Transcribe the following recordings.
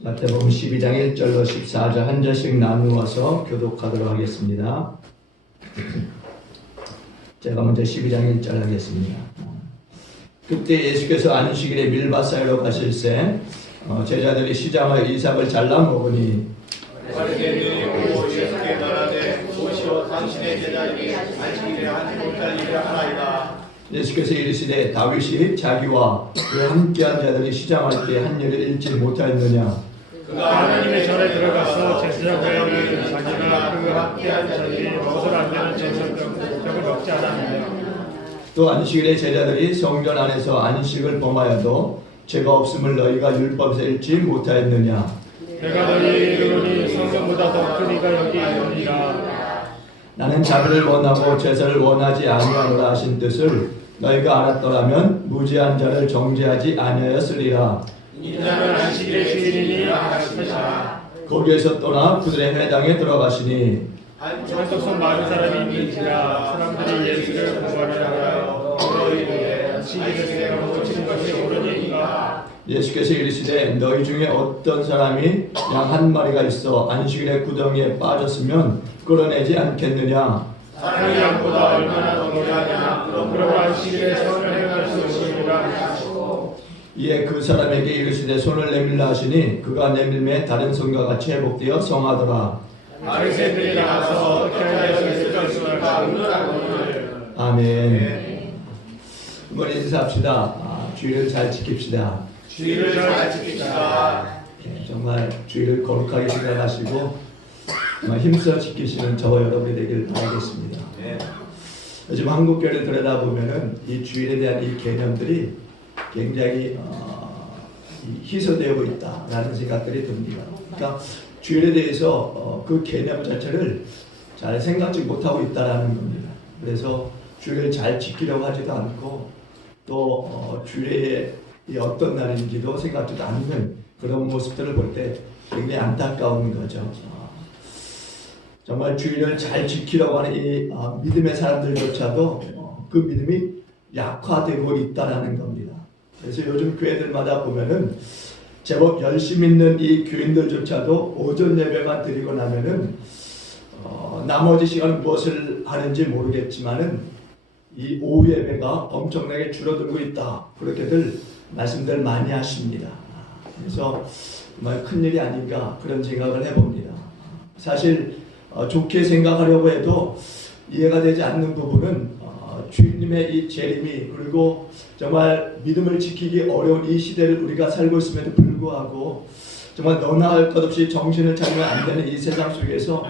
마태복음 12장 1절로 14절 한 절씩 나누어서 교독하도록 하겠습니다. 제가 먼저 12장 1절 하겠습니다. 그때 예수께서 안식일에 밀밭 사이로 가실새 제자들이 시장하여 이삭을 잘라 먹으니 바리새인들이 보고 예수께 말하되 보시오 당신의 제자들이 안식일에 하지 못할 일을 하나이다. 예수께서 이르시되 다윗이 자기와 그와 함께한 자들이 시장할 때 한 일을 잃지 못하였느냐. 그가 하나님의 절에 들어가서 제사장을 자기가 그와 함께한 자들이 먹어서는 안 되는 제사장을 먹지 않았느냐. 또 안식일에 제자들이 성전 안에서 안식을 범하여도 죄가 없음을 너희가 율법에서 읽지 못하였느냐. 내가 너희에게 이르노니 성전보다 더 큰 이가 여기 있느니라. 나는 자비를 원하고 제사를 원하지 아니하노라 하신 뜻을 너희가 알았더라면 무지한 자를 정죄하지 아니하였으리라. 인자는 안식일의 주일이니 하시니라. 거기에서 떠나 그들의 회당에 들어가시니 한쪽손 많은 사람이 있는지라. 사람들이 예수를 구하려 너희에게 안식일을 내가 고치는 것이 옳은 일인가. 예수께서 이르시되 너희 중에 어떤 사람이 양 한 마리가 있어 안식일에 구덩이에 빠졌으면 끌어내지 않겠느냐. 사람이 양보다 얼마나 더 귀하냐. 그러므로 안식일에 선을 행할 수 없으리라. 이에 그 사람에게 이르시되 손을 내밀라 하시니 그가 내밀매 다른 손과 같이 회복되어 성하더라. 바리새인들이 나와서 어떻게 하여 예수를 수할까 의논하거늘. 아멘. 한번 인사합시다. 주의를 잘 지킵시다. 주의를 잘 지킵시다. 정말 주의를 거룩하게 생각하시고 정말 힘써 지키시는 저와 여러분이 되길 바라겠습니다. 요즘 한국교회를 들여다보면은 이 주일에 대한 이 개념들이 굉장히 희소되고 있다라는 생각들이 듭니다. 그러니까 주일에 대해서 그 개념 자체를 잘 생각지 못하고 있다라는 겁니다. 그래서 주일을 잘 지키려고 하지도 않고 또 주일에 어떤 날인지도 생각지도 않는 그런 모습들을 볼 때 굉장히 안타까운 거죠. 정말 주일을 잘 지키려고 하는 이 믿음의 사람들조차도 그 믿음이 약화되고 있다라는 겁니다. 그래서 요즘 교회들마다 보면은 제법 열심히 있는 이 교인들조차도 오전 예배만 드리고 나면은 나머지 시간 무엇을 하는지 모르겠지만은 이 오후 예배가 엄청나게 줄어들고 있다. 그렇게들 말씀들 많이 하십니다. 그래서 정말 큰일이 아닌가 그런 생각을 해봅니다. 사실 좋게 생각하려고 해도 이해가 되지 않는 부분은 주님의 이 재림이 그리고 정말 믿음을 지키기 어려운 이 시대를 우리가 살고 있음에도 불구하고 정말 너나 할 것 없이 정신을 차리면 안 되는 이 세상 속에서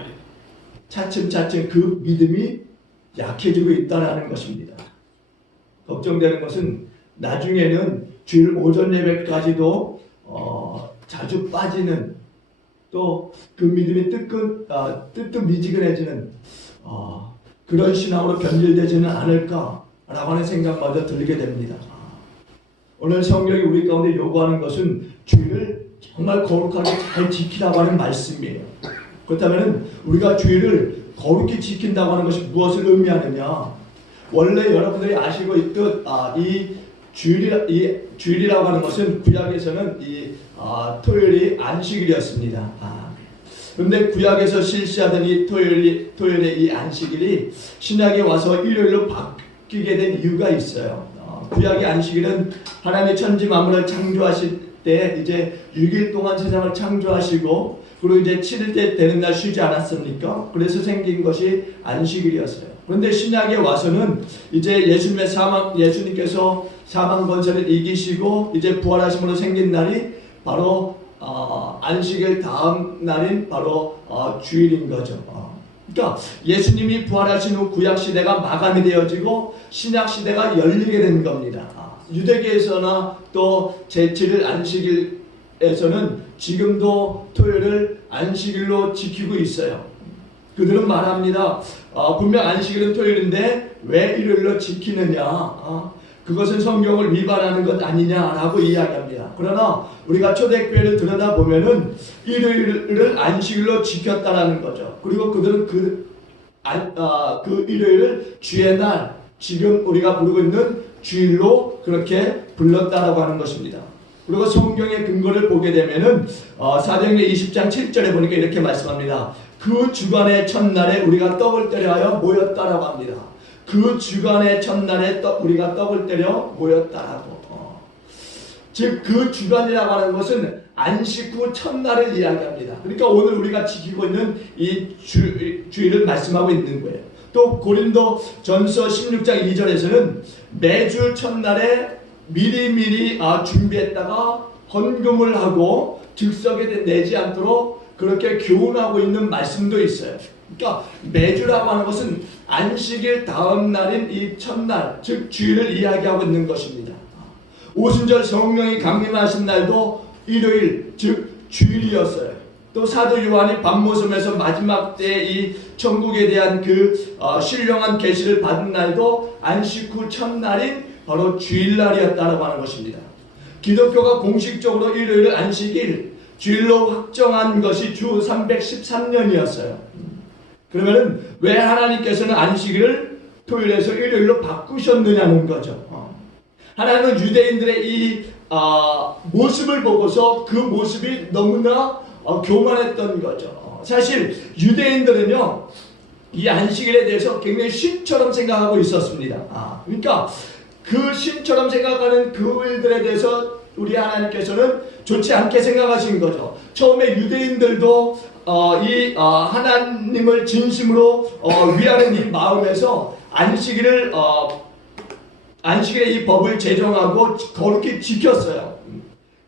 차츰차츰 그 믿음이 약해지고 있다는 것입니다. 걱정되는 것은 나중에는 주일 오전 예배까지도 자주 빠지는 또 그 믿음이 뜨뜻미지근해지는 그런 신앙으로 변질되지는 않을까라고 하는 생각마저 들게 됩니다. 오늘 성경이 우리 가운데 요구하는 것은 주일을 정말 거룩하게 잘 지키라고 하는 말씀이에요. 그렇다면 우리가 주일을 거룩히 지킨다고 하는 것이 무엇을 의미하느냐? 원래 여러분들이 아시고 있듯 이 주일이라고 하는 것은 구약에서는 토요일이 안식일이었습니다. 그런데 구약에서 실시하던 이 토요일의 이 안식일이 신약에 와서 일요일로 바뀌게 된 이유가 있어요. 구약의 안식일은 하나님의 천지 만물을 창조하실 때 이제 6일 동안 세상을 창조하시고 그리고 이제 7일째 되는 날 쉬지 않았습니까? 그래서 생긴 것이 안식일이었어요. 그런데 신약에 와서는 이제 예수님께서 사망 권세를 이기시고 이제 부활하심으로 생긴 날이 바로 안식일 다음 날인 바로 주일인 거죠. 그러니까 예수님이 부활하신 후 구약 시대가 마감이 되어지고 신약 시대가 열리게 된 겁니다. 유대계에서나 또 제7일 안식일에서는 지금도 토요일을 안식일로 지키고 있어요. 그들은 말합니다. 분명 안식일은 토요일인데 왜 일요일로 지키느냐? 그것은 성경을 위반하는 것 아니냐라고 이야기합니다. 그러나 우리가 초대교회를 들여다보면은 일요일을 안식일로 지켰다라는 거죠. 그리고 그들은 그 일요일을 주의 날, 지금 우리가 부르고 있는 주일로 그렇게 불렀다라고 하는 것입니다. 그리고 성경의 근거를 보게 되면은 사도행전 20장 7절에 보니까 이렇게 말씀합니다. 그 주간의 첫날에 우리가 떡을 때려 하여 모였다라고 합니다. 그 주간의 첫날에 우리가 떡을 때려 모였다라고. 즉 그 주간이라고 하는 것은 안식 후 첫날을 이야기합니다. 그러니까 오늘 우리가 지키고 있는 이 주일을 말씀하고 있는 거예요. 또 고린도 전서 16장 2절에서는 매주 첫날에 미리미리 준비했다가 헌금을 하고 즉석에 내지 않도록 그렇게 교훈하고 있는 말씀도 있어요. 그러니까 매주라고 하는 것은 안식일 다음 날인 이 첫날, 즉 주일을 이야기하고 있는 것입니다. 오순절 성령이 강림하신 날도 일요일, 즉 주일이었어요. 또 사도 요한이 밤모섬에서 마지막 때 이 천국에 대한 그 신령한 계시를 받은 날도 안식 후 첫날인 바로 주일날이었다라고 하는 것입니다. 기독교가 공식적으로 일요일을 안식일, 주일로 확정한 것이 주 313년이었어요. 그러면은 왜 하나님께서는 안식일을 토요일에서 일요일로 바꾸셨느냐는 거죠. 하나님은 유대인들의 이 모습을 보고서 그 모습이 너무나 교만했던 거죠. 사실 유대인들은요, 이 안식일에 대해서 굉장히 신처럼 생각하고 있었습니다. 그러니까 그 신처럼 생각하는 그 일들에 대해서 우리 하나님께서는 좋지 않게 생각하신 거죠. 처음에 유대인들도 이 하나님을 진심으로 위하는 이 마음에서 안식일에 이 법을 제정하고 거룩히 지켰어요.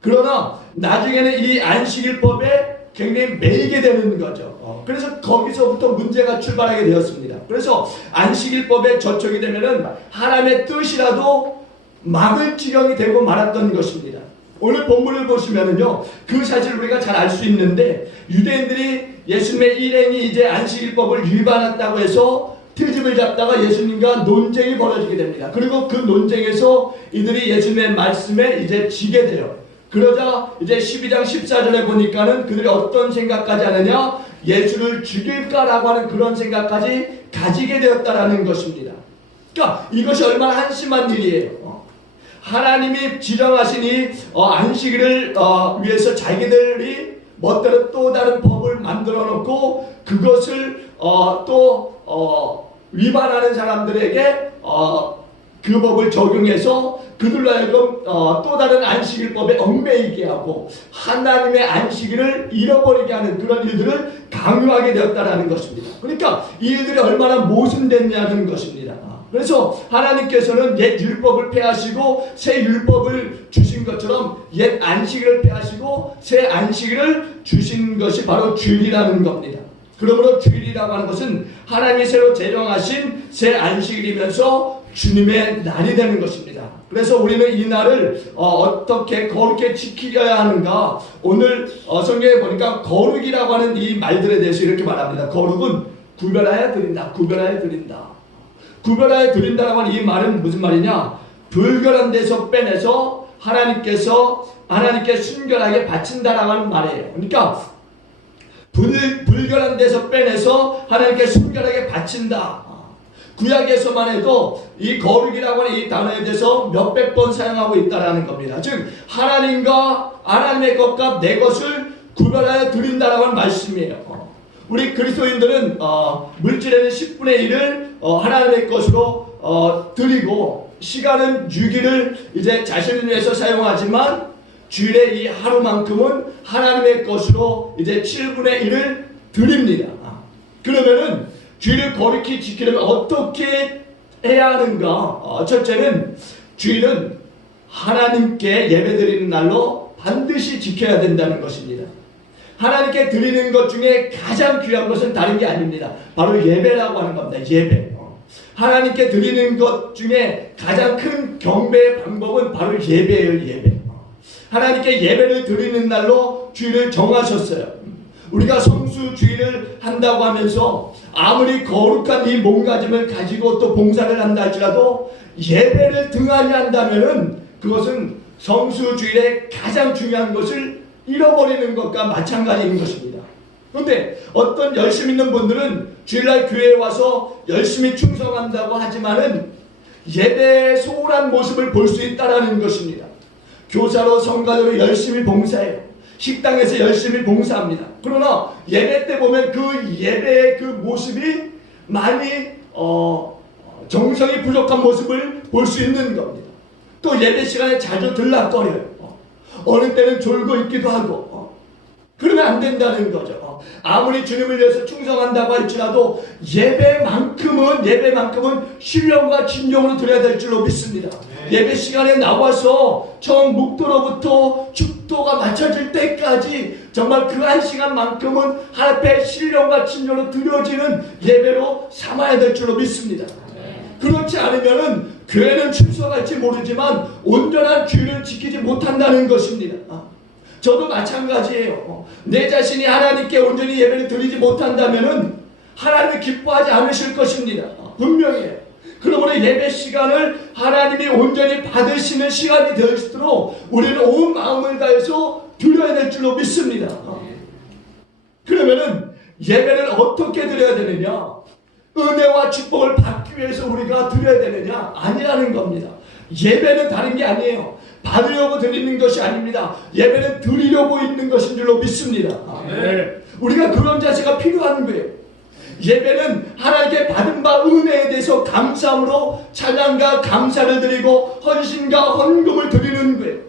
그러나 나중에는 이 안식일법에 굉장히 매이게 되는 거죠. 그래서 거기서부터 문제가 출발하게 되었습니다. 그래서 안식일법에 저촉이 되면은 하나님의 뜻이라도 막을 지경이 되고 말았던 것입니다. 오늘 본문을 보시면은요, 그 사실 우리가 잘 알 수 있는데, 유대인들이 예수님의 일행이 이제 안식일법을 위반했다고 해서 트집을 잡다가 예수님과 논쟁이 벌어지게 됩니다. 그리고 그 논쟁에서 이들이 예수님의 말씀에 이제 지게 돼요. 그러자 이제 12장 14절에 보니까는 그들이 어떤 생각까지 하느냐, 예수를 죽일까라고 하는 그런 생각까지 가지게 되었다라는 것입니다. 그러니까 이것이 얼마나 한심한 일이에요. 하나님이 지정하신 이 안식일을 위해서 자기들이 멋대로 또 다른 법을 만들어 놓고 그것을 위반하는 사람들에게 그 법을 적용해서 그들로 하여금 또 다른 안식일법에 얽매이게 하고 하나님의 안식일을 잃어버리게 하는 그런 일들을 강요하게 되었다는 것입니다. 그러니까 이 일들이 얼마나 모순됐냐는 것입니다. 그래서 하나님께서는 옛 율법을 폐하시고 새 율법을 주신 것처럼 옛 안식일을 폐하시고 새 안식일을 주신 것이 바로 주일이라는 겁니다. 그러므로 주일이라고 하는 것은 하나님이 새로 제정하신 새 안식일이면서 주님의 날이 되는 것입니다. 그래서 우리는 이 날을 어떻게 거룩히 지켜야 하는가, 오늘 성경에 보니까 거룩이라고 하는 이 말들에 대해서 이렇게 말합니다. 거룩은 구별하여 드린다. 구별하여 드린다. 구별하여 드린다라고 하는 이 말은 무슨 말이냐? 불결한 데서 빼내서 하나님께 순결하게 바친다라고 하는 말이에요. 그러니까 불결한 데서 빼내서 하나님께 순결하게 바친다. 구약에서만 해도 이 거룩이라고 하는 이 단어에 대해서 몇백 번 사용하고 있다라는 겁니다. 즉 하나님의 것과 내 것을 구별하여 드린다라고 하는 말씀이에요. 우리 그리스도인들은 물질에는 10분의 1을 하나님의 것으로 드리고 시간은 6일을 이제 자신을 위해서 사용하지만 주일의 이 하루만큼은 하나님의 것으로 이제 7분의 1을 드립니다. 그러면은 주일을 거룩히 지키려면 어떻게 해야 하는가? 첫째는 주일은 하나님께 예배드리는 날로 반드시 지켜야 된다는 것입니다. 하나님께 드리는 것 중에 가장 귀한 것은 다른 게 아닙니다. 바로 예배라고 하는 겁니다. 예배. 하나님께 드리는 것 중에 가장 큰 경배의 방법은 바로 예배예요. 예배. 하나님께 예배를 드리는 날로 주일을 정하셨어요. 우리가 성수주일을 한다고 하면서 아무리 거룩한 이 몸가짐을 가지고 또 봉사를 한다 할지라도 예배를 등한히 한다면은 그것은 성수주일의 가장 중요한 것을 잃어버리는 것과 마찬가지인 것입니다. 그런데 어떤 열심 있는 분들은 주일날 교회에 와서 열심히 충성한다고 하지만은 예배의 소홀한 모습을 볼 수 있다라는 것입니다. 교사로 성가대로 열심히 봉사해요. 식당에서 열심히 봉사합니다. 그러나 예배 때 보면 그 예배의 그 모습이 많이 정성이 부족한 모습을 볼 수 있는 겁니다. 또 예배 시간에 자주 들락거려요. 어느 때는 졸고 있기도 하고. 그러면 안 된다는 거죠. 아무리 주님을 위해서 충성한다고 할지라도 예배만큼은 신령과 진정으로 드려야 될 줄로 믿습니다. 예배 시간에 나와서 처음 묵도로부터 축도가 맞춰질 때까지 정말 그 한 시간만큼은 하나님 앞에 신령과 진정으로 드려지는 예배로 삼아야 될 줄로 믿습니다. 그렇지 않으면은 교회는 출석할지 모르지만 온전한 주의를 지키지 못한다는 것입니다. 저도 마찬가지예요. 내 자신이 하나님께 온전히 예배를 드리지 못한다면은 하나님을 기뻐하지 않으실 것입니다. 분명해요. 그러므로 예배 시간을 하나님이 온전히 받으시는 시간이 될수록 우리는 온 마음을 다해서 드려야 될 줄로 믿습니다. 그러면은 예배를 어떻게 드려야 되느냐? 은혜와 축복을 받기 위해서 우리가 드려야 되느냐? 아니라는 겁니다. 예배는 다른 게 아니에요. 받으려고 드리는 것이 아닙니다. 예배는 드리려고 있는 것인 줄로 믿습니다. 우리가 그런 자세가 필요한 거예요. 예배는 하나님께 받은 바 은혜에 대해서 감사함으로 찬양과 감사를 드리고 헌신과 헌금을 드리는 거예요.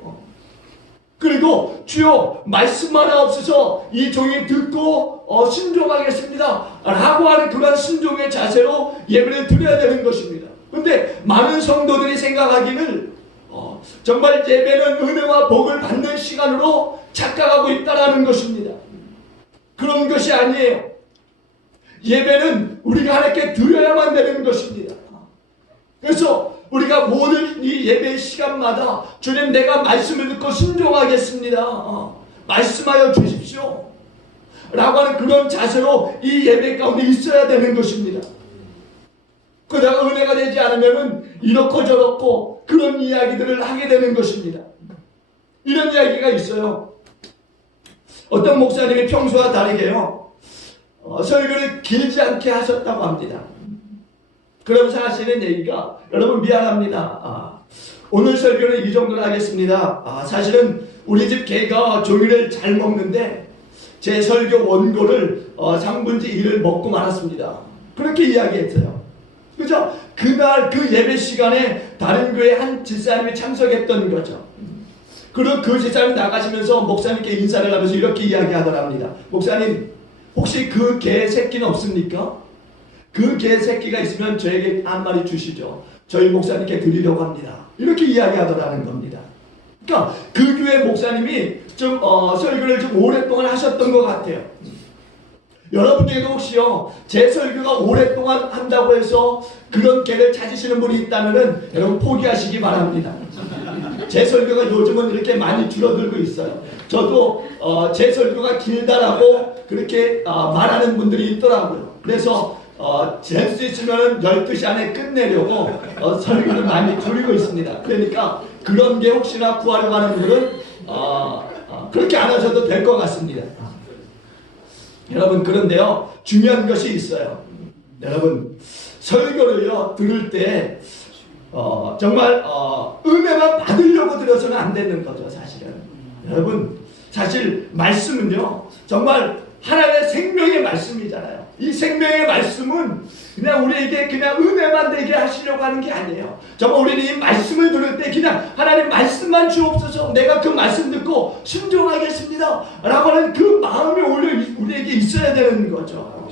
그리고 주여 말씀만 없어서 이 종이 듣고 순종하겠습니다 라고 하는 그런 순종의 자세로 예배를 드려야 되는 것입니다. 근데 많은 성도들이 생각하기를 정말 예배는 은혜와 복을 받는 시간으로 착각하고 있다는 것입니다. 그런 것이 아니에요. 예배는 우리가 하나님께 드려야만 되는 것입니다. 그래서 우리가 모든 이 예배 시간마다 주님 내가 말씀을 듣고 순종하겠습니다. 말씀하여 주십시오. 라고 하는 그런 자세로 이 예배 가운데 있어야 되는 것입니다. 그러다가 은혜가 되지 않으면 이렇고 저렇고 그런 이야기들을 하게 되는 것입니다. 이런 이야기가 있어요. 어떤 목사님이 평소와 다르게요. 설교를 길지 않게 하셨다고 합니다. 그러면서 하시는 얘기가 여러분 미안합니다. 오늘 설교는 이 정도로 하겠습니다. 사실은 우리 집 개가 종이를 잘 먹는데 제 설교 원고를 3분의 1을 먹고 말았습니다. 그렇게 이야기했어요. 그죠? 그날 그 예배 시간에 다른 교회 한 집사님이 참석했던 거죠. 그리고 그 집사님 나가시면서 목사님께 인사를 하면서 이렇게 이야기하더랍니다. 목사님 혹시 그 개 새끼는 없습니까? 그 개 새끼가 있으면 저에게 한 마리 주시죠. 저희 목사님께 드리려고 합니다. 이렇게 이야기하더라는 겁니다. 그러니까 그 교회 목사님이 좀 설교를 좀 오랫동안 하셨던 것 같아요. 여러분 중에도 혹시요 제 설교가 오랫동안 한다고 해서 그런 개를 찾으시는 분이 있다면은 여러분 포기하시기 바랍니다. 제 설교가 요즘은 이렇게 많이 줄어들고 있어요. 저도 제 설교가 길다라고 그렇게 말하는 분들이 있더라고요. 그래서 잴 수 있으면 12시 안에 끝내려고 설교를 많이 줄이고 있습니다. 그러니까 그런 게 혹시나 구하려고 하는 분들은 그렇게 안 하셔도 될 것 같습니다. 여러분 그런데요 중요한 것이 있어요. 여러분 설교를요 들을 때 정말 은혜만 받으려고 들어서는 안 되는 거죠. 사실은 여러분 사실 말씀은요 정말 하나님의 생명의 말씀이잖아요. 이 생명의 말씀은 그냥 우리에게 그냥 은혜만 되게 하시려고 하는 게 아니에요. 정말 우리는 이 말씀을 들을 때 그냥 하나님 말씀만 주옵소서 내가 그 말씀 듣고 순종하겠습니다 라고 하는 그 마음이 우리에게 있어야 되는 거죠.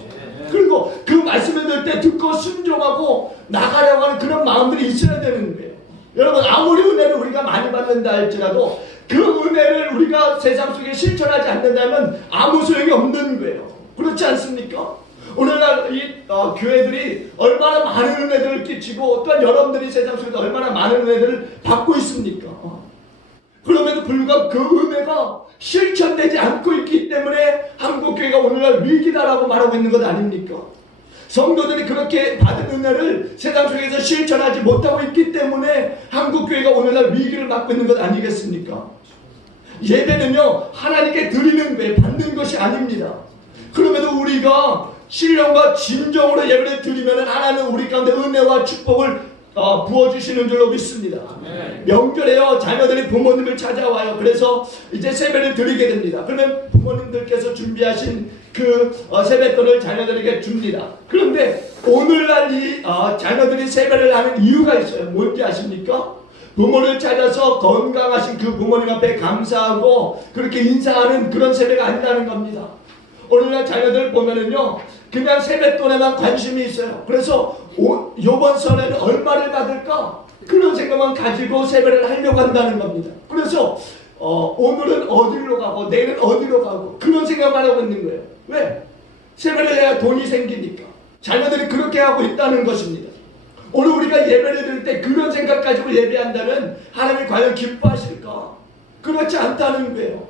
그리고 그 말씀을 들을 때 듣고 순종하고 나가려고 하는 그런 마음들이 있어야 되는 거예요. 여러분 아무리 은혜를 우리가 많이 받는다 할지라도 그 은혜를 우리가 세상 속에 실천하지 않는다면 아무 소용이 없는 거예요. 그렇지 않습니까? 오늘날 이 교회들이 얼마나 많은 은혜들을 끼치고 또한 여러분들이 세상 속에서 얼마나 많은 은혜들을 받고 있습니까? 그럼에도 불구하고 그 은혜가 실천되지 않고 있기 때문에 한국교회가 오늘날 위기다라고 말하고 있는 것 아닙니까? 성도들이 그렇게 받은 은혜를 세상 속에서 실천하지 못하고 있기 때문에 한국교회가 오늘날 위기를 맞고 있는 것 아니겠습니까? 예배는요 하나님께 드리는 배 받는 것이 아닙니다. 그럼에도 우리가 신령과 진정으로 예배를 드리면 하나님은 우리 가운데 은혜와 축복을 부어주시는 줄로 믿습니다. 명절에요, 자녀들이 부모님을 찾아와요. 그래서 이제 세배를 드리게 됩니다. 그러면 부모님들께서 준비하신 그 세뱃돈을 자녀들에게 줍니다. 그런데 오늘날 이 자녀들이 세배를 하는 이유가 있어요. 뭔지 아십니까? 부모를 찾아서 건강하신 그 부모님 앞에 감사하고 그렇게 인사하는 그런 세배가 아니라는 겁니다. 오늘날 자녀들 보면은요, 그냥 세뱃돈에만 관심이 있어요. 그래서 요번 설에는 얼마를 받을까? 그런 생각만 가지고 세배를 하려고 한다는 겁니다. 그래서 오늘은 어디로 가고 내일은 어디로 가고 그런 생각만 하고 있는 거예요. 왜? 세배를 해야 돈이 생기니까. 자녀들이 그렇게 하고 있다는 것입니다. 오늘 우리가 예배를 드릴 때 그런 생각 가지고 예배한다면 하나님이 과연 기뻐하실까? 그렇지 않다는 거예요.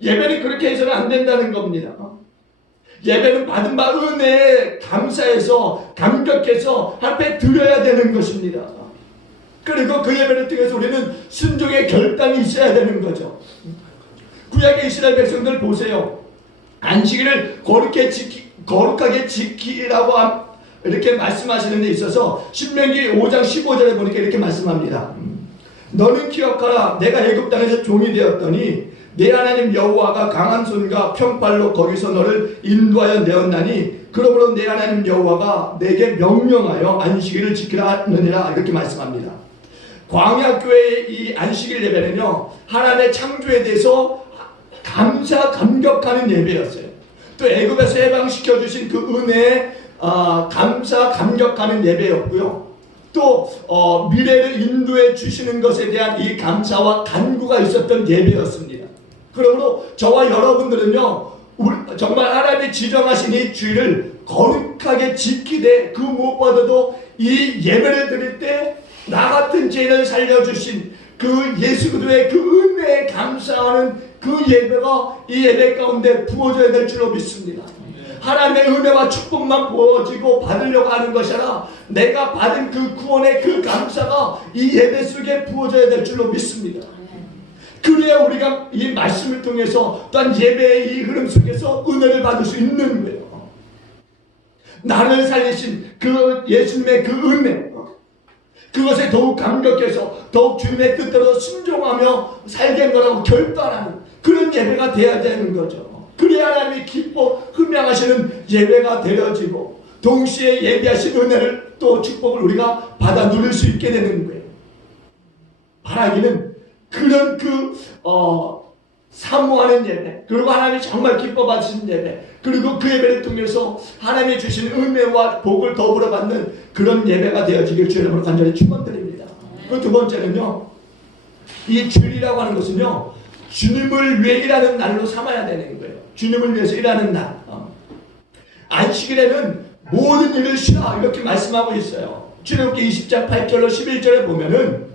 예배는 그렇게 해서는 안 된다는 겁니다. 예배는 받은 바 은혜에 감사해서 감격해서 앞에 드려야 되는 것입니다. 그리고 그 예배를 통해서 우리는 순종의 결단이 있어야 되는 거죠. 구약의 이스라엘 백성들 보세요. 안식일을 거룩하게 지키라고 이렇게 말씀하시는 데 있어서 신명기 5장 15절에 보니까 이렇게 말씀합니다. 너는 기억하라. 내가 애굽 땅에서 종이 되었더니 내 하나님 여호와가 강한 손과 평팔로 거기서 너를 인도하여 내었나니 그러므로 내 하나님 여호와가 내게 명령하여 안식일을 지키라 하느니라 이렇게 말씀합니다. 광야교회의 이 안식일 예배는요, 하나님의 창조에 대해서 감격하는 예배였어요. 또 애굽에서 해방시켜 주신 그 은혜에 감격하는 예배였고요. 또 미래를 인도해 주시는 것에 대한 이 감사와 간구가 있었던 예배였습니다. 그러므로 저와 여러분들은요, 정말 하나님이 지정하신 이 주일을 거룩하게 지키되 그 무엇보다도 이 예배를 드릴 때 나 같은 죄인을 살려주신 그 예수 그리스도의 그 은혜에 감사하는 그 예배가 이 예배 가운데 부어져야 될 줄로 믿습니다. 하나님의 은혜와 축복만 부어지고 받으려고 하는 것이 아니라 내가 받은 그 구원의 그 감사가 이 예배 속에 부어져야 될 줄로 믿습니다. 그래야 우리가 이 말씀을 통해서 또한 예배의 이 흐름 속에서 은혜를 받을 수 있는 거예요. 나를 살리신 그 예수님의 그 은혜, 그것에 더욱 감격해서 더욱 주님의 뜻대로 순종하며 살겠노라고 결단하는 그런 예배가 돼야 되는 거죠. 그래야 하나님이 기뻐 흠양하시는 예배가 되어지고 동시에 예비하신 은혜를 또 축복을 우리가 받아 누릴 수 있게 되는 거예요. 바라기는 그런 사모하는 예배, 그리고 하나님이 정말 기뻐 받으시는 예배, 그리고 그 예배를 통해서 하나님이 주신 은혜와 복을 더불어 받는 그런 예배가 되어지길 주의 이름으로 간절히 축원드립니다. 그 두 번째는요, 이 주일이라고 하는 것은요, 주님을 위해 일하는 날로 삼아야 되는 거예요. 주님을 위해서 일하는 날. 안식일에는 모든 일을 쉬라 이렇게 말씀하고 있어요. 출애굽기 20장 8절로 11절에 보면은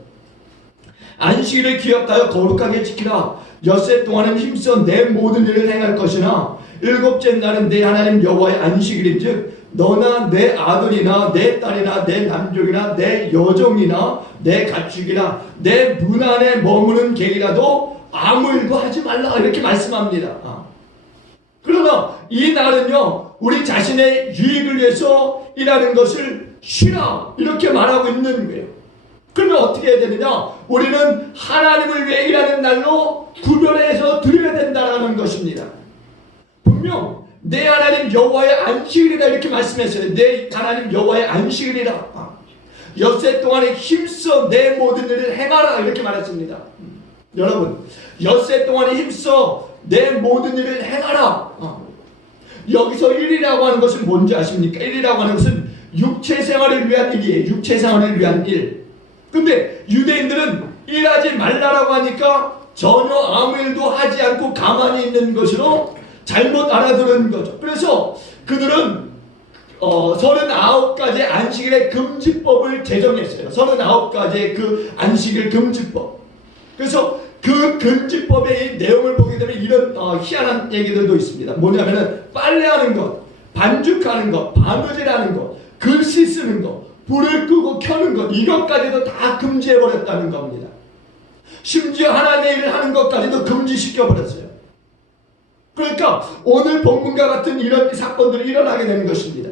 안식일을 기억하여 거룩하게 지키라. 엿새 동안은 힘써 내 모든 일을 행할 것이나 일곱째 날은 내 하나님 여호와의 안식일인즉 너나 내 아들이나 내 딸이나 내 남종이나 내 여종이나 내 가축이나 내 문 안에 머무는 개이라도 아무 일도 하지 말라 이렇게 말씀합니다. 그러나 이 날은요, 우리 자신의 유익을 위해서 일하는 것을 쉬라 이렇게 말하고 있는 거예요. 그러면 어떻게 해야 되느냐? 우리는 하나님을 위해 일하는 날로 구별해서 드려야 된다는 것입니다. 분명 내 하나님 여호와의 안식일이다 이렇게 말씀했어요. 내 하나님 여호와의 안식일이라. 엿새 동안에 힘써 내 모든 일을 행하라 이렇게 말했습니다. 여러분, 엿새 동안에 힘써 내 모든 일을 행하라. 여기서 일이라고 하는 것은 뭔지 아십니까? 일이라고 하는 것은 육체 생활을 위한 일이에요. 육체 생활을 위한 일. 근데 유대인들은 일하지 말라라고 하니까 전혀 아무 일도 하지 않고 가만히 있는 것으로 잘못 알아들은 거죠. 그래서 그들은 39가지 안식일의 금지법을 제정했어요. 39가지의 그 안식일 금지법. 그래서 그 금지법의 내용을 보게 되면 이런 희한한 얘기들도 있습니다. 뭐냐면은 빨래하는 것, 반죽하는 것, 바느질하는 것, 글씨 쓰는 것, 불을 끄고 켜는 것, 이것까지도 다 금지해버렸다는 겁니다. 심지어 하나님의 일을 하는 것까지도 금지시켜버렸어요. 그러니까 오늘 본문과 같은 이런 사건들이 일어나게 되는 것입니다.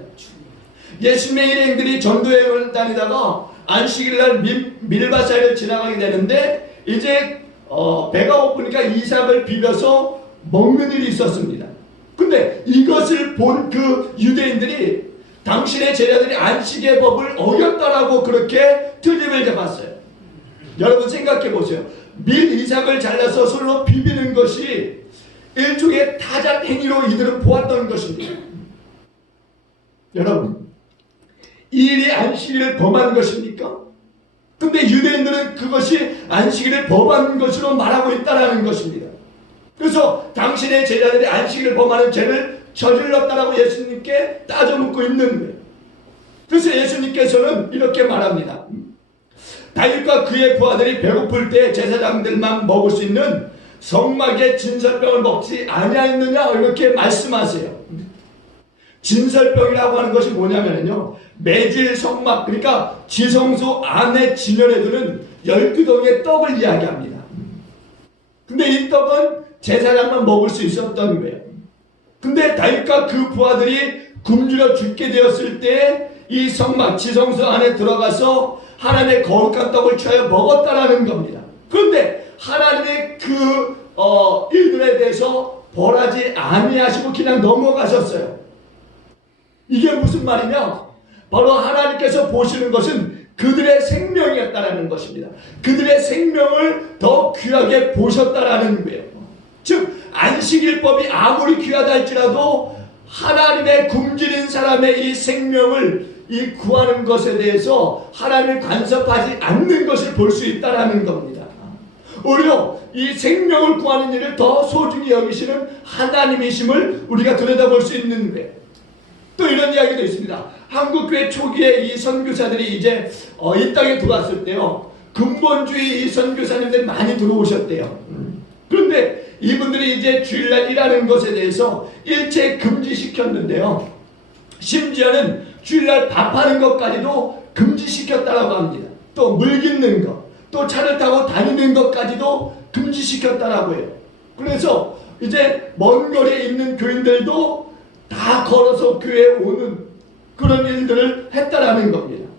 예수님의 일행들이 전도여행을 다니다가 안식일 날 밀밭사이를 지나가게 되는데 이제 배가 고프니까 이삭을 비벼서 먹는 일이 있었습니다. 근데 이것을 본 그 유대인들이 당신의 제자들이 안식의 법을 어겼다라고 그렇게 트집을 잡았어요. 여러분 생각해 보세요. 이삭을 잘라서 손으로 비비는 것이 일종의 타작 행위로 이들은 보았던 것입니다. 여러분, 이 일이 안식일을 범한 것입니까? 근데 유대인들은 그것이 안식일을 범한 것으로 말하고 있다는 것입니다. 그래서 당신의 제자들이 안식일을 범하는 죄를 저질렀다라고 예수님께 따져 묻고 있는 거예요. 그래서 예수님께서는 이렇게 말합니다. 다윗과 그의 부하들이 배고플 때 제사장들만 먹을 수 있는 성막의 진설병을 먹지 아니하였느냐 이렇게 말씀하세요. 진설병이라고 하는 것이 뭐냐면요, 매질 성막, 그러니까 지성소 안에 진열해 두는 12덩이의 떡을 이야기합니다. 근데 이 떡은 제사장만 먹을 수 있었던 거예요. 근데 다윗과 그 부하들이 굶주려 죽게 되었을 때 이 성막 지성소 안에 들어가서 하나님의 거룩한 떡을 취하여 먹었다라는 겁니다. 그런데 하나님의 그 일들에 대해서 벌하지 아니하시고 그냥 넘어가셨어요. 이게 무슨 말이냐? 바로 하나님께서 보시는 것은 그들의 생명이었다라는 것입니다. 그들의 생명을 더 귀하게 보셨다라는 거예요. 즉 안식일법이 아무리 귀하다 할지라도 하나님의 굶주린 사람의 이 생명을 이 구하는 것에 대해서 하나님을 간섭하지 않는 것을 볼 수 있다라는 겁니다. 오히려 이 생명을 구하는 일을 더 소중히 여기시는 하나님이심을 우리가 들여다볼 수 있는 거예요. 또 이런 이야기도 있습니다. 한국교회 초기에 이 선교사들이 이제 이 땅에 들어왔을 때요, 근본주의 이 선교사님들이 많이 들어오셨대요. 그런데 이분들이 이제 주일날 일하는 것에 대해서 일체 금지시켰는데요, 심지어는 주일날 밥하는 것까지도 금지시켰다라고 합니다. 또 물 깃는 것, 또 차를 타고 다니는 것까지도 금지시켰다라고 해요. 그래서 이제 먼 거리에 있는 교인들도 다 걸어서 교회에 오는 그런 일들을 했다라는 겁니다.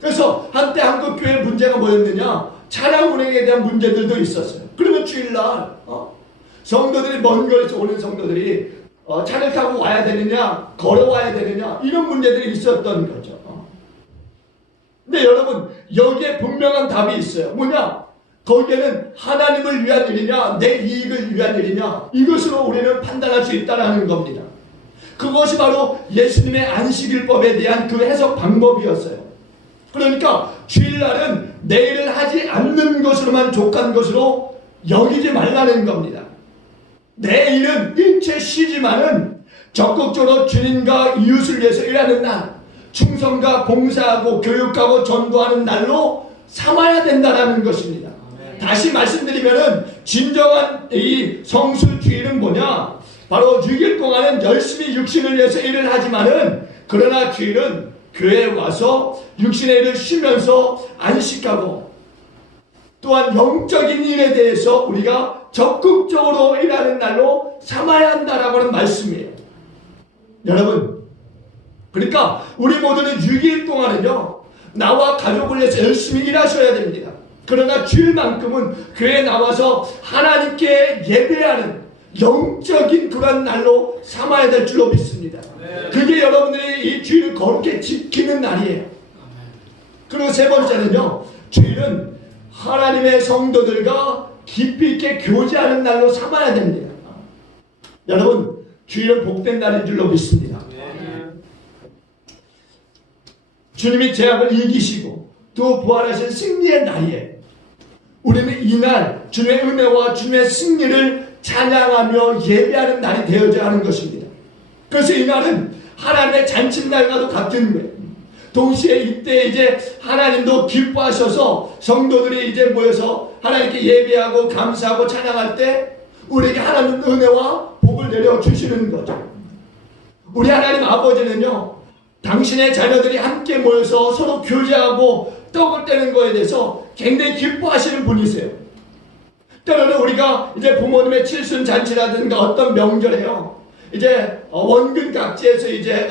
그래서 한때 한국교회 문제가 뭐였느냐, 차량 운행에 대한 문제들도 있었어요. 그러면 주일날 성도들이 먼 거리에서 오는 성도들이 차를 타고 와야 되느냐, 걸어와야 되느냐, 이런 문제들이 있었던 거죠. 근데 여러분, 여기에 분명한 답이 있어요. 뭐냐? 거기에는 하나님을 위한 일이냐, 내 이익을 위한 일이냐, 이것으로 우리는 판단할 수 있다는 겁니다. 그것이 바로 예수님의 안식일법에 대한 그 해석 방법이었어요. 그러니까 주일날은 내 일을 하지 않는 것으로만 족한 것으로 여기지 말라는 겁니다. 내 일은 일체 쉬지만은 적극적으로 주님과 이웃을 위해서 일하는 날, 충성과 봉사하고 교육하고 전도하는 날로 삼아야 된다는 것입니다. 다시 말씀드리면은 진정한 이 성수주의는 뭐냐? 바로 6일 동안은 열심히 육신을 위해서 일을 하지만은, 그러나 주일은 교회에 와서 육신의 일을 쉬면서 안식하고, 또한 영적인 일에 대해서 우리가 적극적으로 일하는 날로 삼아야 한다라고 하는 말씀이에요. 여러분, 그러니까 우리 모두는 6일 동안은요, 나와 가족을 위해서 열심히 일하셔야 됩니다. 그러나 주일만큼은 교회에 나와서 하나님께 예배하는 영적인 그런 날로 삼아야 될 줄로 믿습니다. 그게 여러분들이 이 주일을 거룩히 지키는 날이에요. 그리고 세 번째는요, 주일은 하나님의 성도들과 깊이 있게 교제하는 날로 삼아야 됩니다. 여러분, 주일은 복된 날인 줄로 믿습니다. 주님이 죄악을 이기시고 또 부활하신 승리의 날이에요. 우리는 이날 주님의 은혜와 주님의 승리를 찬양하며 예배하는 날이 되어져야 하는 것입니다. 그래서 이 날은 하나님의 잔칫날과도 같은 거예요. 동시에 이때 이제 하나님도 기뻐하셔서 성도들이 이제 모여서 하나님께 예배하고 감사하고 찬양할 때 우리에게 하나님 은혜와 복을 내려주시는 거죠. 우리 하나님 아버지는요, 당신의 자녀들이 함께 모여서 서로 교제하고 떡을 떼는 거에 대해서 굉장히 기뻐하시는 분이세요. 때로는 우리가 이제 부모님의 칠순잔치라든가 어떤 명절에요, 이제 원근각지에서 이제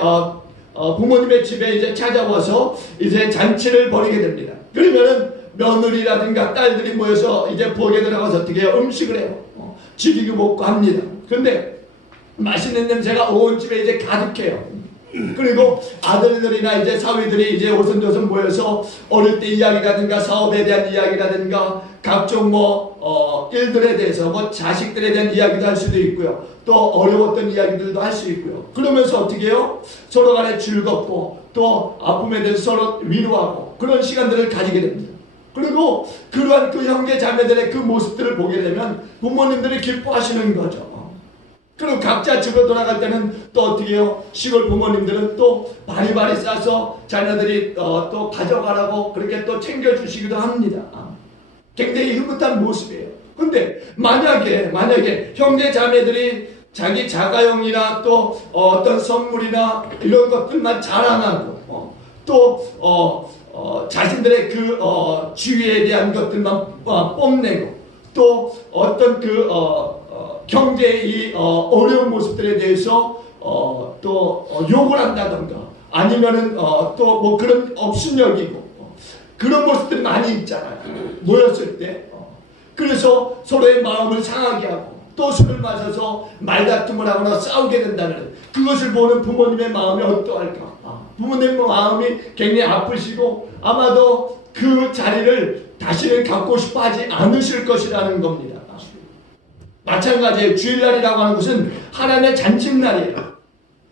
부모님의 집에 이제 찾아와서 이제 잔치를 벌이게 됩니다. 그러면은 며느리라든가 딸들이 모여서 이제 부엌에 들어가서 어떻게 해요? 음식을 해요. 지리고 먹고 합니다. 그런데 맛있는 냄새가 온 집에 이제 가득해요. 그리고 아들들이나 이제 사위들이 이제 오손도손 모여서 어릴 때 이야기라든가 사업에 대한 이야기라든가 각종 일들에 대해서 자식들에 대한 이야기도 할 수도 있고요. 또 어려웠던 이야기들도 할 수 있고요. 그러면서 어떻게 해요? 서로 간에 즐겁고 또 아픔에 대해서 서로 위로하고 그런 시간들을 가지게 됩니다. 그리고 그러한 그 형제 자매들의 그 모습들을 보게 되면 부모님들이 기뻐하시는 거죠. 그리고 각자 집으로 돌아갈 때는 또 어떻게 해요? 시골 부모님들은 또 바리바리 싸서 자녀들이 또 가져가라고 그렇게 또 챙겨주시기도 합니다. 굉장히 흐뭇한 모습이에요. 근데 만약에 형제 자매들이 자기 자가용이나 또 어떤 선물이나 이런 것들만 자랑하고 또 자신들의 그 지위에 대한 것들만 뽐내고 또 어떤 그 경제의 이 어려운 모습들에 대해서 또 욕을 한다던가 아니면은 또 뭐 그런 업신여기고 그런 모습들이 많이 있잖아요. 모였을 때. 그래서 서로의 마음을 상하게 하고 또 술을 마셔서 말다툼을 하거나 싸우게 된다면 그것을 보는 부모님의 마음이 어떠할까? 부모님의 마음이 굉장히 아프시고 아마도 그 자리를 다시는 갖고 싶어 하지 않으실 것이라는 겁니다. 마찬가지예요. 주일날이라고 하는 것은 하나님의 잔칫날이에요.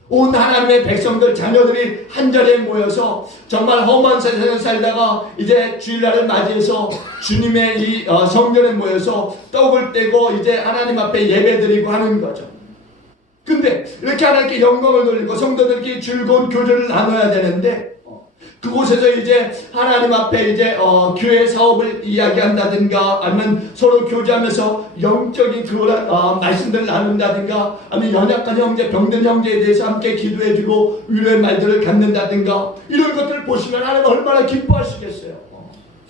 온 하나님의 백성들 자녀들이 한자리에 모여서 정말 험한 세상을 살다가 이제 주일날을 맞이해서 주님의 이 성전에 모여서 떡을 떼고 이제 하나님 앞에 예배드리고 하는 거죠. 근데 이렇게 하나님께 영광을 돌리고 성도들끼리 즐거운 교제를 나눠야 되는데 그곳에서 이제 하나님 앞에 이제 교회 사업을 이야기한다든가 아니면 서로 교제하면서 영적인 그런 말씀들을 나눈다든가 아니면 연약한 형제, 병든 형제에 대해서 함께 기도해주고 위로의 말들을 갖는다든가 이런 것들을 보시면 하나님 얼마나 기뻐하시겠어요.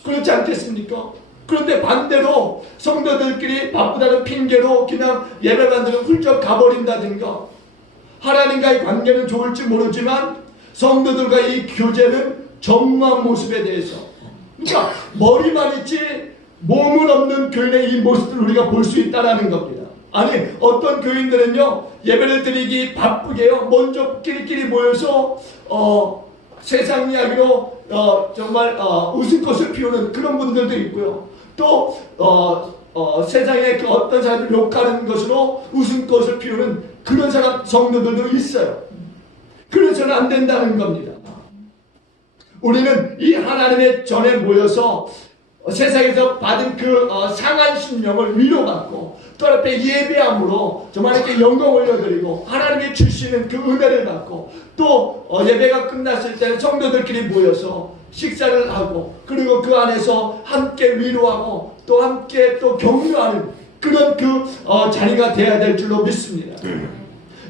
그렇지 않겠습니까? 그런데 반대로 성도들끼리 바쁘다는 핑계로 그냥 예배만 들으면 훌쩍 가버린다든가 하나님과의 관계는 좋을지 모르지만 성도들과 이 교제는 전무한 모습에 대해서 그러니까 머리만 있지 몸은 없는 교인의 이 모습을 우리가 볼 수 있다는 겁니다. 아니 어떤 교인들은요 예배를 드리기 바쁘게요 먼저 끼리끼리 모여서 세상 이야기로 정말 웃음꽃을 피우는 그런 분들도 있고요. 또 세상에 그 어떤 사람을 욕하는 것으로 웃음꽃을 피우는 그런 사람 성도들도 있어요. 그래서는 안 된다는 겁니다. 우리는 이 하나님의 전에 모여서 세상에서 받은 그 상한 심령을 위로받고 또 앞에 예배함으로 정말 이렇게 영광 올려드리고 하나님이 주시는 그 은혜를 받고 또 예배가 끝났을 때는 성도들끼리 모여서 식사를 하고 그리고 그 안에서 함께 위로하고 또 함께 또 격려하는 그런 그 자리가 되어야 될 줄로 믿습니다.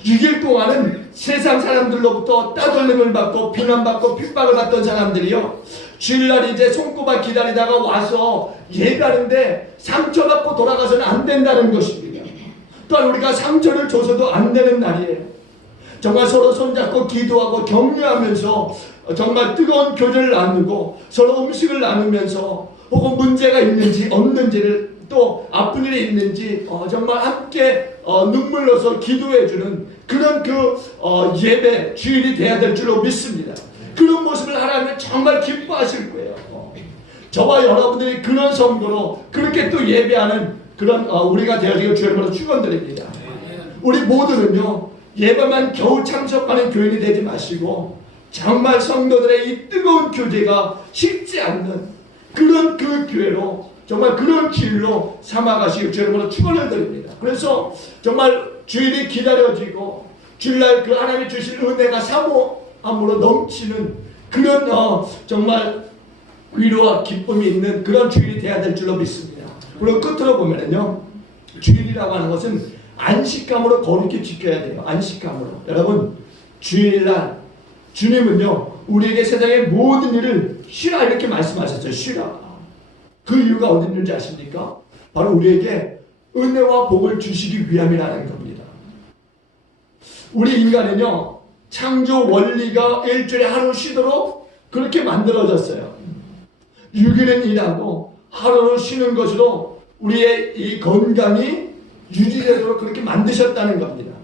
6일 동안은 세상 사람들로부터 따돌림을 받고 비난받고 핍박을 받던 사람들이요 주일날 이제 손꼽아 기다리다가 와서 예배하는데 상처받고 돌아가서는 안 된다는 것입니다. 또한 우리가 상처를 줘서도 안 되는 날이에요. 정말 서로 손잡고 기도하고 격려하면서 정말 뜨거운 교제를 나누고 서로 음식을 나누면서 혹은 문제가 있는지 없는지를 또 아픈 일이 있는지 정말 함께 눈물로서 기도해주는 그런 그 예배 주일이 돼야 될 줄로 믿습니다. 그런 모습을 하나님은 정말 기뻐하실 거예요. 저와 여러분들이 그런 성도로 그렇게 또 예배하는 그런 우리가 되어지길 주님으로 축원드립니다. 우리 모두는요 예배만 겨우 참석하는 교인이 되지 마시고 정말 성도들의 이 뜨거운 교제가 식지 않는 그런 그 교회로 정말 그런 길로 삼아가시길 주님으로 축원을 드립니다. 그래서 정말 주일이 기다려지고 주일날 그 하나님이 주신 은혜가 사모함으로 넘치는 그런 정말 위로와 기쁨이 있는 그런 주일이 돼야 될 줄로 믿습니다. 그리고 끝으로 보면은요 주일이라고 하는 것은 안식감으로 거룩히 지켜야 돼요. 안식감으로. 여러분 주일날 주님은요 우리에게 세상의 모든 일을 쉬라 이렇게 말씀하셨어요. 쉬라. 그 이유가 어디 있는지 아십니까? 바로 우리에게 은혜와 복을 주시기 위함이라는 겁니다. 우리 인간은요 창조 원리가 일주일에 하루 쉬도록 그렇게 만들어졌어요. 6일은 일하고 하루는 쉬는 것으로 우리의 이 건강이 유지되도록 그렇게 만드셨다는 겁니다.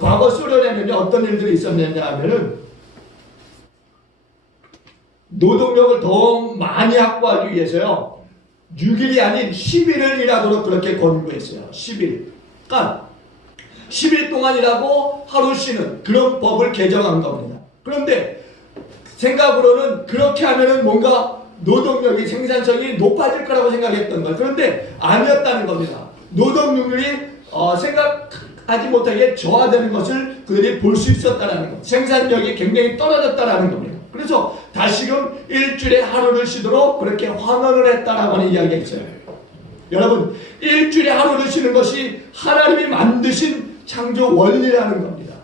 과거 소련에는 어떤 일들이 있었느냐 하면은 노동력을 더 많이 확보하기 위해서요, 6일이 아닌 10일을 일하도록 그렇게 권고했어요. 10일. 그러니까 10일 동안 일하고 하루 쉬는 그런 법을 개정한 겁니다. 그런데 생각으로는 그렇게 하면은 뭔가 노동력이, 생산성이 높아질 거라고 생각했던 거예요. 그런데 아니었다는 겁니다. 노동률이 생각하지 못하게 저하되는 것을 그들이 볼 수 있었다는 것. 생산력이 굉장히 떨어졌다는 겁니다. 그래서 다시금 일주일에 하루를 쉬도록 그렇게 환원을 했다라고 하는 이야기가 있어요. 여러분, 일주일에 하루를 쉬는 것이 하나님이 만드신 창조 원리라는 겁니다.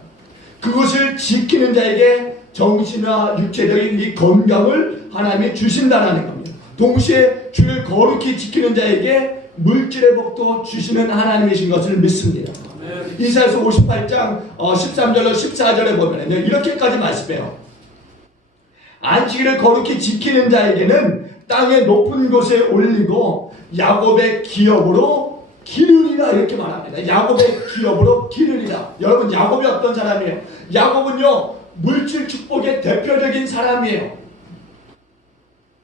그것을 지키는 자에게 정신과 육체적인 이 건강을 하나님이 주신다는 겁니다. 동시에 주를 거룩히 지키는 자에게 물질의 복도 주시는 하나님이신 것을 믿습니다. 이사야서 58장 13절로 14절에 보면 이렇게까지 말씀해요. 안식일을 거룩히 지키는 자에게는 땅의 높은 곳에 올리고 야곱의 기업으로 기르리라, 이렇게 말합니다. 야곱의 기업으로 기르리라. 여러분, 야곱이 어떤 사람이에요? 야곱은요, 물질 축복의 대표적인 사람이에요.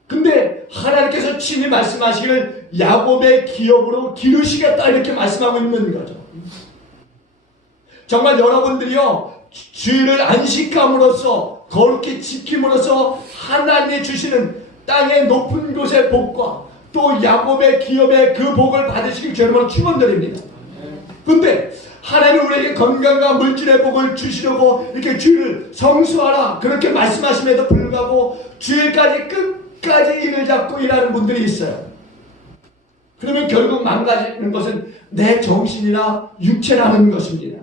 근데 하나님께서 친히 말씀하시길 야곱의 기업으로 기르시겠다, 이렇게 말씀하고 있는 거죠. 정말 여러분들이요, 주일을 안식함으로써 거룩히 지킴으로써 하나님이 주시는 땅의 높은 곳의 복과 또 야곱의 기업의 그 복을 받으시길 주님으로 축원드립니다. 근데 하나님 우리에게 건강과 물질의 복을 주시려고 이렇게 주일을 성수하라 그렇게 말씀하심에도 불구하고 주일까지 끝까지 일을 잡고 일하는 분들이 있어요. 그러면 결국 망가지는 것은 내 정신이나 육체라는 것입니다.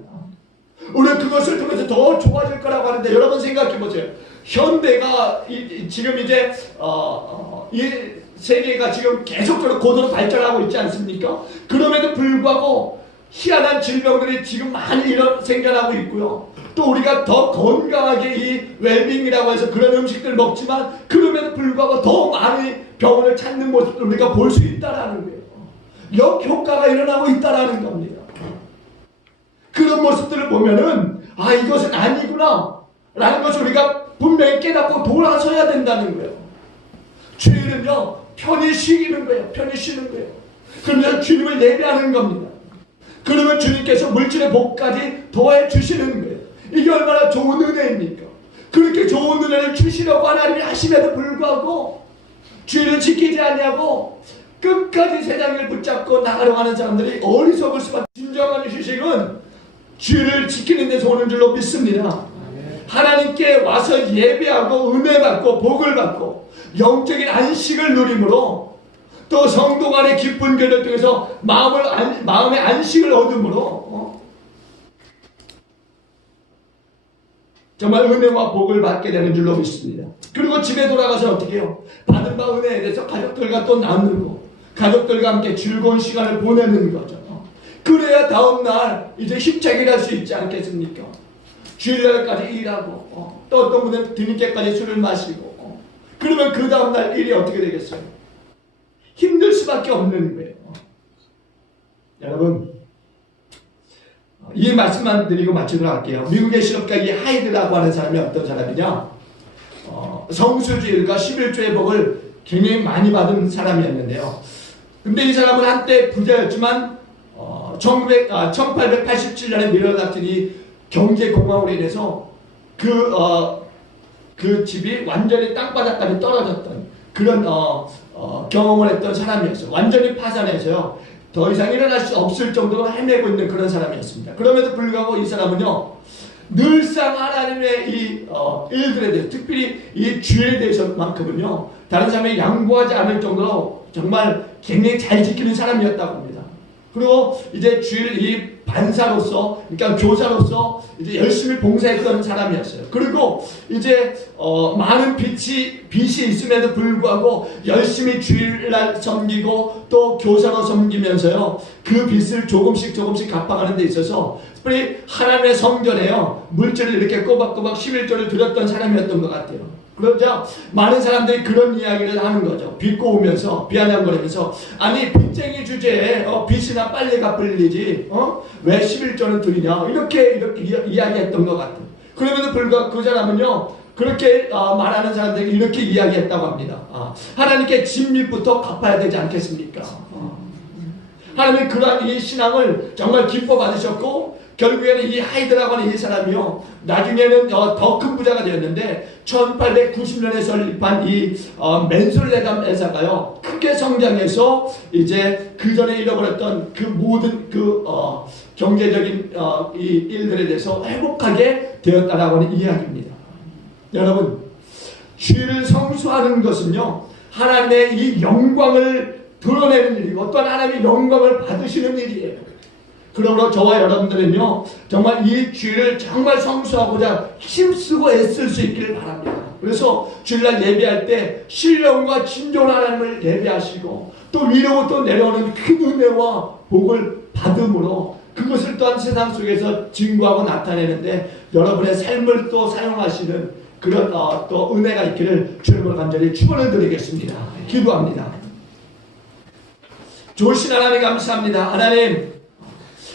우리는 그것을 통해서 더 좋아질 거라고 하는데, 여러분 생각해 보세요. 현대가 지금 이제 이 세계가 지금 계속적으로 고도로 발전하고 있지 않습니까? 그럼에도 불구하고 희한한 질병들이 지금 많이 생겨나고 있고요. 또 우리가 더 건강하게 이 웰빙이라고 해서 그런 음식들 먹지만 그럼에도 불구하고 더 많이 병원을 찾는 모습을 우리가 볼 수 있다라는 거예요. 역효과가 일어나고 있다라는 겁니다. 그런 모습들을 보면은 아, 이것은 아니구나 라는 것을 우리가 분명히 깨닫고 돌아서야 된다는 거예요. 주일은요, 편히 쉬는 거예요. 편히 쉬는 거예요. 그러면 주님을 예배하는 겁니다. 그러면 주님께서 물질의 복까지 더해 주시는 거예요. 이게 얼마나 좋은 은혜입니까? 그렇게 좋은 은혜를 주시려고 하나님이 하심에도 불구하고 주일을 지키지 않냐고 끝까지 세상을 붙잡고 나가려고 하는 사람들이 어리석을 수밖에. 진정한 휴식은 주일을 지키는 데서 오는 줄로 믿습니다. 하나님께 와서 예배하고 은혜 받고 복을 받고 영적인 안식을 누림으로 또 성도 간의 기쁜 교를 통해서 마음의 안식을 얻음으로 정말 은혜와 복을 받게 되는 줄로 믿습니다. 그리고 집에 돌아가서 어떻게 해요? 받은 바 은혜에 대해서 가족들과 또 나누고 가족들과 함께 즐거운 시간을 보내는 거죠. 그래야 다음날 이제 힘차게 일할 수 있지 않겠습니까? 주일날까지 일하고 또 어떤 분은 뒤늦게까지 술을 마시고 그러면 그 다음날 일이 어떻게 되겠어요? 힘들 수밖에 없는 거예요. 여러분, 이 말씀만 드리고 마치도록 할게요. 미국의 실업가 이 하이드라고 하는 사람이 어떤 사람이냐? 성수주일과 11조의 복을 굉장히 많이 받은 사람이었는데요. 근데 이 사람은 한때 부자였지만 1887년에 밀어닥친 이 경제공황으로 인해서 그 집이 완전히 땅바닥까지 떨어졌던 그런 경험을 했던 사람이었어요. 완전히 파산해서요. 더 이상 일어날 수 없을 정도로 헤매고 있는 그런 사람이었습니다. 그럼에도 불구하고 이 사람은요, 늘상 하나님의 이 일들에 대해서, 특별히 이 주일에 대해서만큼은요, 다른 사람에게 양보하지 않을 정도로 정말 굉장히 잘 지키는 사람이었다고 합니다. 그리고 이제 주일 이 반사로서, 그러니까 교사로서 이제 열심히 봉사했던 사람이었어요. 그리고 이제 많은 빚이 있음에도 불구하고 열심히 주일날 섬기고 또 교사로 섬기면서요, 그 빚을 조금씩 갚아가는 데 있어서 특별히 하나님의 성전에요, 물질을 이렇게 꼬박꼬박 11조를 드렸던 사람이었던 것 같아요. 그러자 많은 사람들이 그런 이야기를 하는 거죠. 빚 꼬우면서 비아냥거리면서, 아니 빚쟁이 주제에 빚이나 빨리 갚을 일이지 왜 11조는 드리냐, 이렇게 이야기했던 것 같아요. 그럼에도 불구하고 그 사람은요, 그렇게 말하는 사람들에게 이렇게 이야기했다고 합니다. 하나님께 진빚부터 갚아야 되지 않겠습니까? 하나님은 그러한 이 신앙을 정말 기뻐 받으셨고, 결국에는 이 하이드라고 하는 이 사람이요, 나중에는 더 큰 부자가 되었는데 1890년에 설립한 이 맨솔레담 회사가요, 크게 성장해서 이제 그 전에 잃어버렸던 그 모든 그 경제적인 이 일들에 대해서 회복하게 되었다라고 하는 이야기입니다. 여러분, 주일을 성수하는 것은요, 하나님의 이 영광을 드러내는 일이고 또한 하나님의 영광을 받으시는 일이에요. 그러므로 저와 여러분들은요, 정말 이 주일을 정말 성수하고자 힘쓰고 애쓸 수 있기를 바랍니다. 그래서 주일날 예배할 때 신령과 진정한 하나님을 예배하시고 또 위로부터 내려오는 큰 은혜와 복을 받음으로 그것을 또한 세상 속에서 증거하고 나타내는데 여러분의 삶을 또 사용하시는 그런 또 은혜가 있기를 주님으로 간절히 축원을 드리겠습니다. 기도합니다. 좋으신 하나님 감사합니다. 하나님,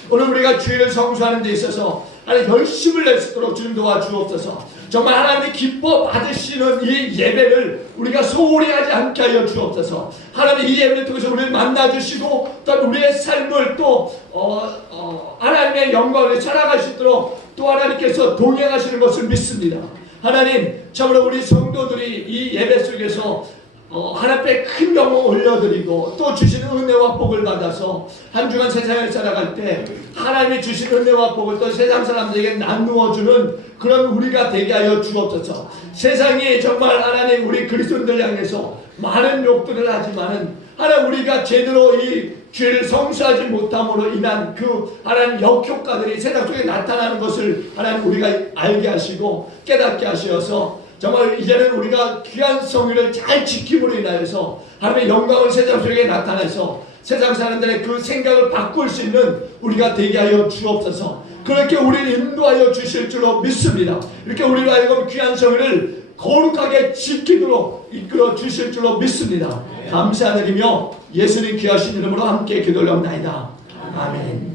오늘 우리가 주일을 성수하는 데 있어서 하나님 열심을 낼 수 있도록 주님 도와주옵소서. 정말 하나님이 기뻐 받으시는 이 예배를 우리가 소홀히 하지 않게 하여 주옵소서. 하나님 이 예배를 통해서 우리를 만나주시고 또 우리의 삶을 또 하나님의 영광을 살아갈 수 있도록 또 하나님께서 동행하시는 것을 믿습니다. 하나님, 참으로 우리 성도들이 이 예배 속에서 하나님 앞에 큰 영광 올려드리고 또 주신 은혜와 복을 받아서 한 주간 세상을 살아갈 때 하나님이 주신 은혜와 복을 또 세상 사람들에게 나누어주는 그런 우리가 되게 하여 주옵소서. 세상이 정말 하나님 우리 그리스도인들 향해서 많은 욕들을 하지만은 하나님 우리가 제대로 이 죄를 성수하지 못함으로 인한 그 하나님 역효과들이 세상 속에 나타나는 것을 하나님 우리가 알게 하시고 깨닫게 하시어서 정말 이제는 우리가 귀한 성의를 잘 지킴으로 인하여서 하나님의 영광을 세상 속에 나타내서 세상 사람들의 그 생각을 바꿀 수 있는 우리가 되게 하여 주옵소서. 그렇게 우리를 인도하여 주실 줄로 믿습니다. 이렇게 우리로 하여금 귀한 성의를 거룩하게 지키도록 이끌어 주실 줄로 믿습니다. 감사드리며 예수님 귀하신 이름으로 함께 기도하옵나이다. 아멘.